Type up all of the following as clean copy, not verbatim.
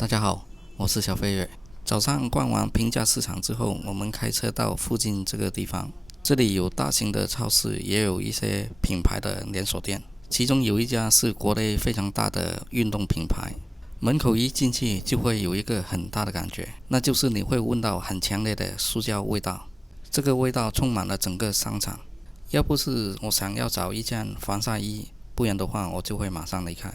大家好，我是小飞跃。早上逛完平价市场之后，我们开车到附近这个地方，这里有大型的超市，也有一些品牌的连锁店，其中有一家是国内非常大的运动品牌。门口一进去就会有一个很大的感觉，那就是你会闻到很强烈的塑胶味道，这个味道充满了整个商场。要不是我想要找一件防晒衣，不然的话我就会马上离开，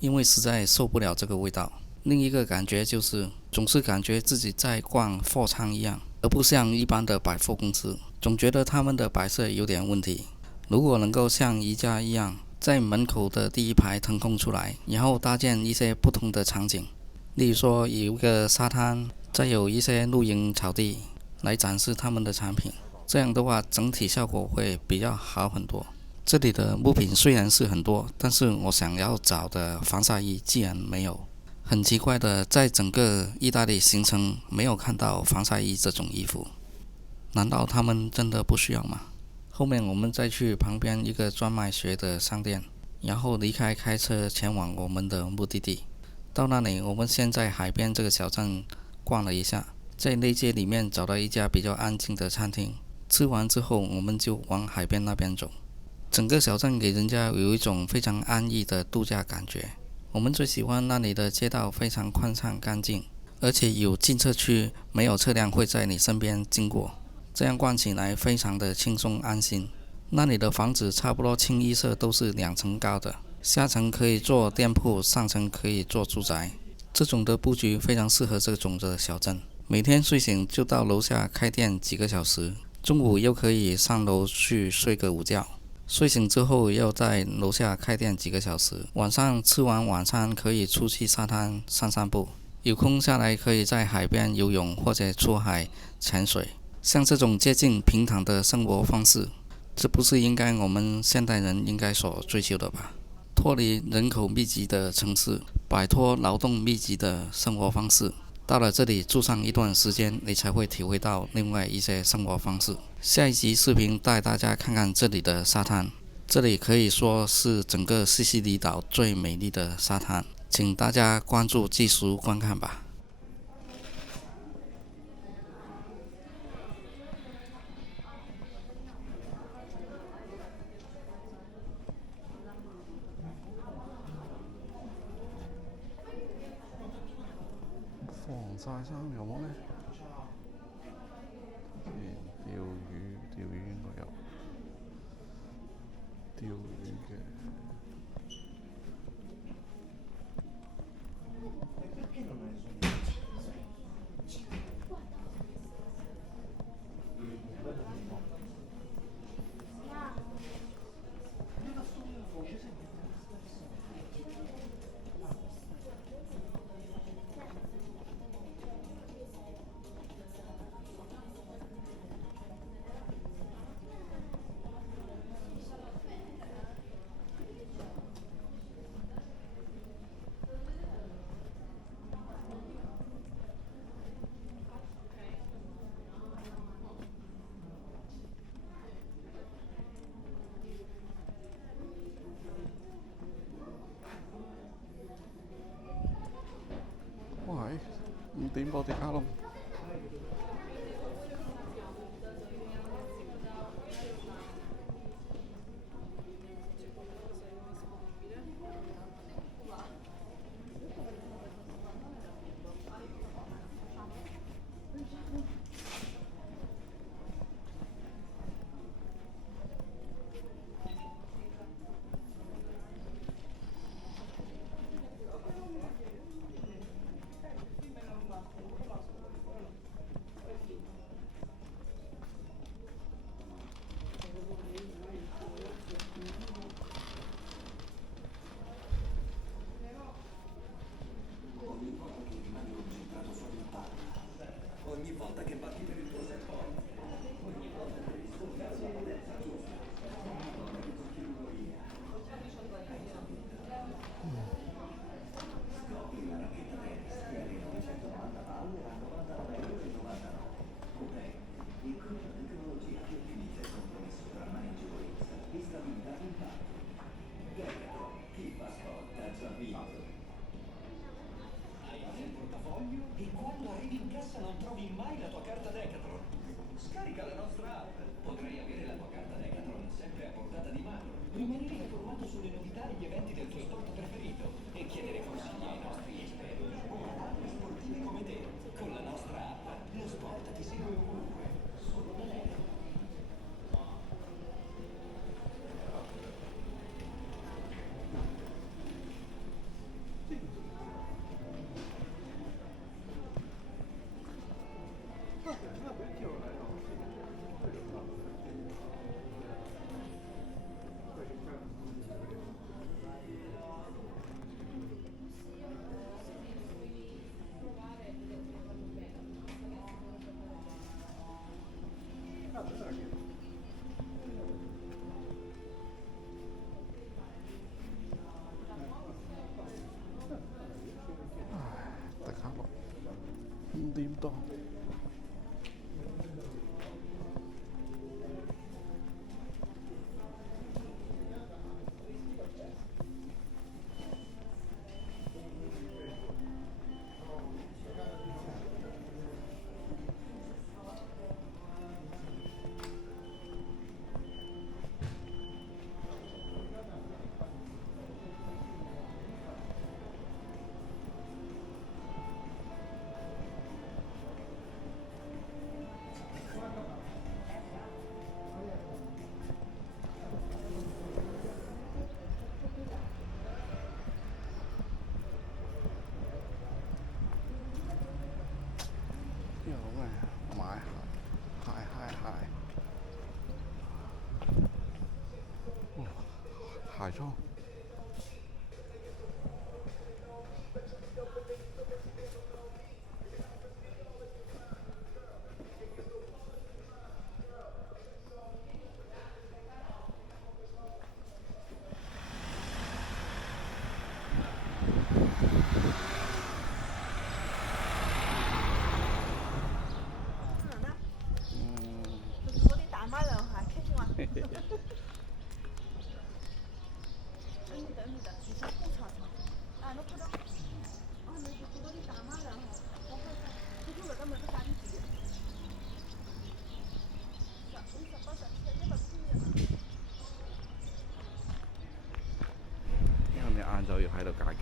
因为实在受不了这个味道。另一个感觉就是总是感觉自己在逛货仓一样，而不像一般的百货公司，总觉得他们的摆设有点问题。如果能够像宜家一样，在门口的第一排腾空出来，然后搭建一些不同的场景，例如说有一个沙滩，再有一些露营草地来展示他们的产品，这样的话整体效果会比较好很多。这里的物品虽然是很多，但是我想要找的防晒衣竟然没有。很奇怪的，在整个意大利行程没有看到防晒衣这种衣服，难道他们真的不需要吗？后面我们再去旁边一个专卖鞋的商店，然后离开开车前往我们的目的地。到那里，我们先在海边这个小镇逛了一下，在内街里面找到一家比较安静的餐厅，吃完之后我们就往海边那边走。整个小镇给人家有一种非常安逸的度假感觉。我们最喜欢那里的街道非常宽敞干净，而且有禁车区，没有车辆会在你身边经过，这样逛起来非常的轻松安心。那里的房子差不多清一色都是2层高的，下层可以做店铺，上层可以做住宅。这种的布局非常适合这种的小镇。每天睡醒就到楼下开店几个小时，中午又可以上楼去睡个午觉。睡醒之后要在楼下开店几个小时，晚上吃完晚餐可以出去沙滩散散步，有空下来可以在海边游泳或者出海潜水。像这种接近平躺的生活方式，这不是应该我们现代人应该所追求的吧？脱离人口密集的城市，摆脱劳动密集的生活方式，到了这里住上一段时间，你才会体会到另外一些生活方式。下一集视频带大家看看这里的沙滩，这里可以说是整个西西里岛最美丽的沙滩，请大家关注继续观看吧。防曬衫有冇呢？釣魚應該有，釣魚嘅。哇，5點波迪卡龍。E quando arrivi in cassa non trovi mai la tua carta Decathlon. Scarica la nostra app. Potrai avere la tua carta Decathlon sempre a portata di mano. Rimanere informato sulle novità e gli eventi del tuo sport preferito e chiedere consigli ai nostri esperti. Ora, sportivi come te. Con la nostra app, lo sport ti segue ovunque. Solo da Decathlon.得卡落5點多。有咩買鞋？哦，鞋倉。就是我的大马人哈，开心吗？真的，你想补偿他？啊，那不到。啊，那就是我的大马人哈，我看看，这就那个没得啥的事情。因為你晏晝要喺度解決。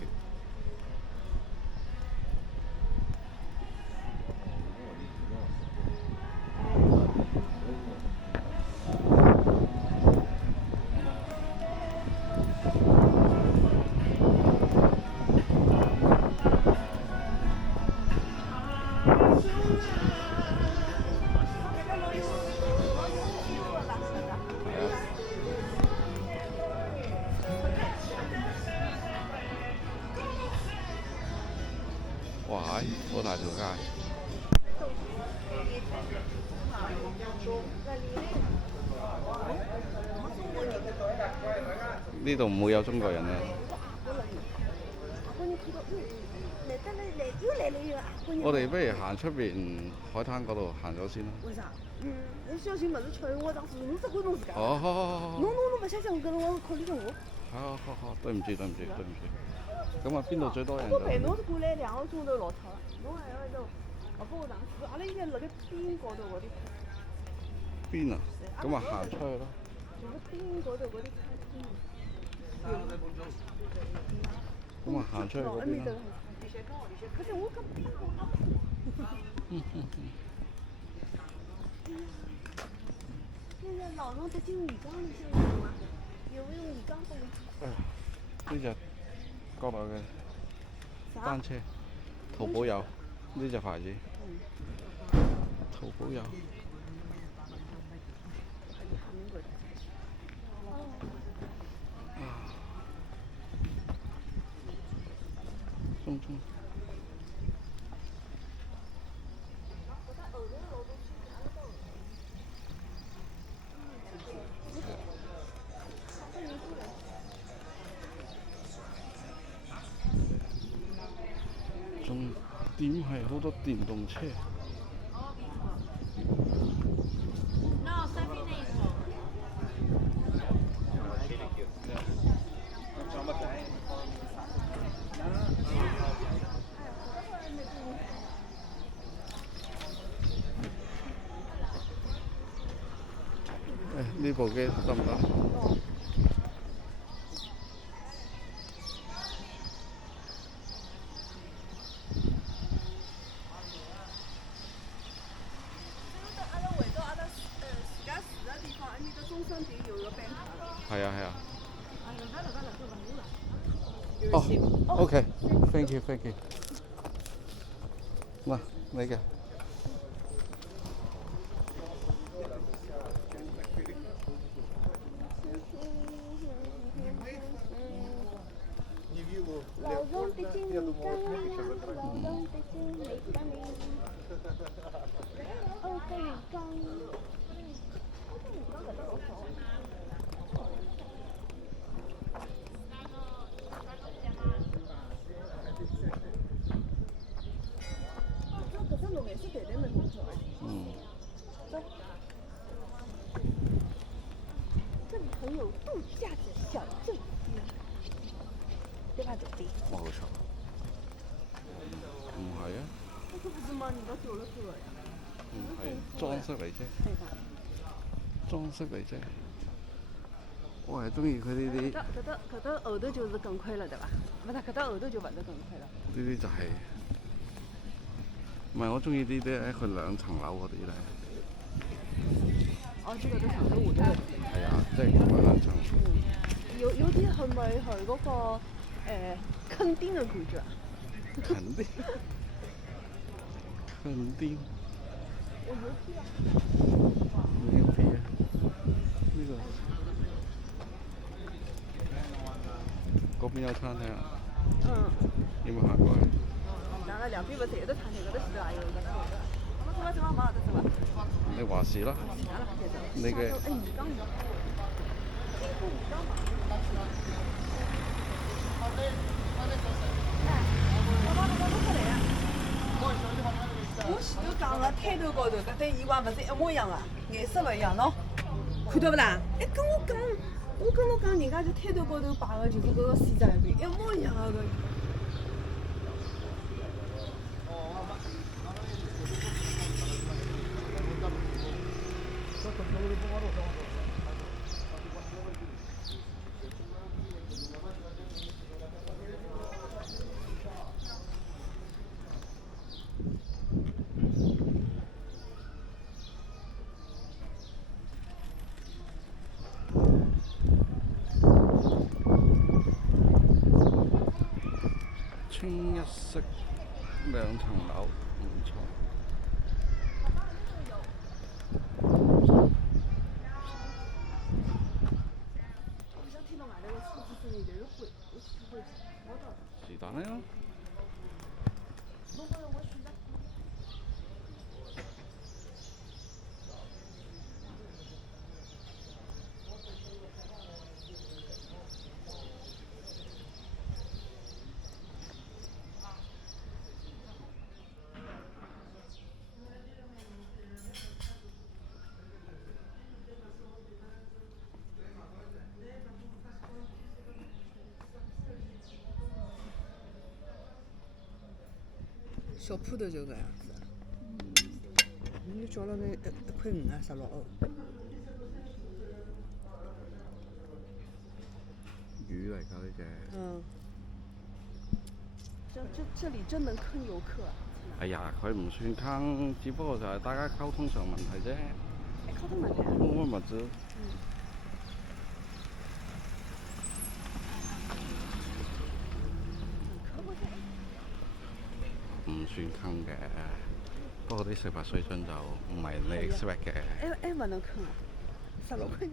哇！好大條街。呢度唔會有中國人啊！我哋不如行出邊海灘嗰度行咗先啦。为啥？你小心么子吹我，当时弄这个弄是干？哦，好，弄不想想跟我可理解我。好，對唔住。咁啊，邊度最多人？我背弄是過來2個鐘頭落頭啦，弄完嗰度，我幫我當時阿你喺那個邊嗰度嗰啲。邊啊？咁啊，行出去咯。就係邊嗰度嗰啲餐廳。咁啊，行出去嗰邊啦。可是我咁邊個啊？現在老弄得進魚缸的現象嗎？有沒有魚缸風？呢隻國內嘅單車，淘寶有呢隻牌子。淘寶有。中。重點係好多電動車。部機得唔得？哦。阿拉回到阿拉自家住的地方，埃面的中山店有个板卡。係啊係啊。哦OK，thank you，thank you。嗱，你嘅。老公的经理干老公的经理干哦，跟你讲，搿只龙颜色淡淡的红色。走。这里很有度假的小镇 对吧，弟弟？冇錯。唔係啊，那可不是嘛，人家走了走了呀。唔係裝飾嚟啫，对吧？裝飾嚟啫。我係中意佢呢啲，搿搭后头就是更宽了，对吧？不是，搿搭后头就勿是更宽了。呢啲就係，唔係我中意呢啲咧，佢2層樓嗰啲咧。哦，即係搿搭上頭下頭。係啊，即係佢2層。有啲係咪係嗰個坑丁嘅感覺啊？肯定，肯定。我有啲啊。牛皮啊！呢個嗰邊有餐廳啊？嗯。有冇行過去？當然兩邊唔係有得餐廳，搿搭前頭也有一個。走吧走吧，冇得走吧。你話事啦。你嘅。哎，魚缸。我前头讲个摊头高头，搿对以往勿是一模一样个，颜色勿一样喏，看到勿啦？哎，跟我讲，我跟侬讲，人家就摊头高头摆个就是搿个西装一模一样个搿。清一色2層樓，唔錯。我想聽到外頭個車子聲音，但是會，我到。是但啦。如果我選擇。小铺头就搿样子。你叫了那1.5块啊，16歐。魚嚟㗎呢隻。嗯。這裡真能坑遊客啊！哎呀，佢唔算坑，只不過就係大家溝通上問題啫。溝通問題啊？冇乜物質。唔算坑嘅，不過啲食物水準就唔係你 expect 嘅。哎，勿能坑啊！16塊。